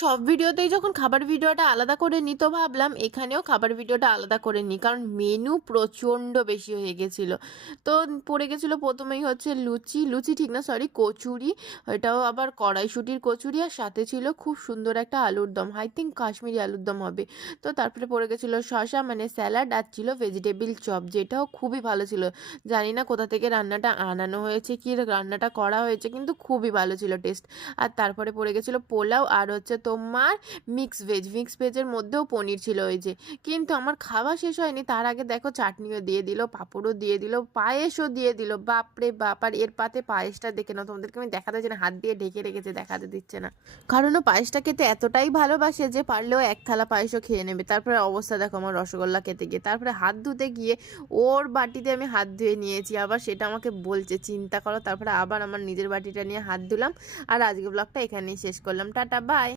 সব ভিডিওতেই যখন খাবার ভিডিওটা আলাদা করে নিই, তো ভাবলাম এখানেও খাবার ভিডিওটা আলাদা করে নিই, কারণ মেনু প্রচণ্ড বেশি হয়ে গেছিলো। তো পড়ে গেছিলো প্রথমেই হচ্ছে লুচি, লুচি ঠিক না সরি কচুরি, এটাও আবার কড়াইশুঁটির কচুরি, আর সাথে ছিল খুব সুন্দর একটা আলুর দম, আই থিঙ্ক কাশ্মীরি আলুর দম হবে। তো তারপরে পড়ে গেছিলো শসা মানে স্যালাড, আর ছিল ভেজিটেবিল চপ, যেটাও খুবই ভালো ছিল। জানি না কোথা থেকে রান্নাটা আনানো হয়েছে, কি রান্নাটা করা হয়েছে, কিন্তু খুবই ভালো ছিল টেস্ট। আর তারপরে পড়ে গেছিলো পোলাও, আর হচ্ছে তোমার মিক্স ভেজের মধ্যেও পনির ছিল ওই যে। কিন্তু আমার খাওয়া শেষ হয়নি, তার আগে দেখো চাটনিও দিয়ে দিল, পাঁপড়ও দিয়ে দিল, পায়েসও দিয়ে দিল, বাপরে বাপ! আর এর পাতে পায়েসটা দেখে নাও, তোমাদেরকে আমি দেখাতে চাই না, হাত দিয়ে ঢেকে রেখেছে, দেখাতে দিচ্ছে না, কারণ ও পায়েসটা খেতে এতটাই ভালোবাসে যে পারলেও এক থালা পায়েসও খেয়ে নেবে। তারপরে অবস্থা দেখো আমার রসগোল্লা খেতে গিয়ে, তারপরে হাত ধুতে গিয়ে ওর বাটিতে আমি হাত ধুয়ে নিয়েছি, আবার সেটা আমাকে বলছে, চিন্তা করো। তারপরে আবার আমার নিজের বাটিটা নিয়ে হাত ধুলাম। আর আজকে ব্লগটা এখানেই শেষ করলাম, টাটা বাই।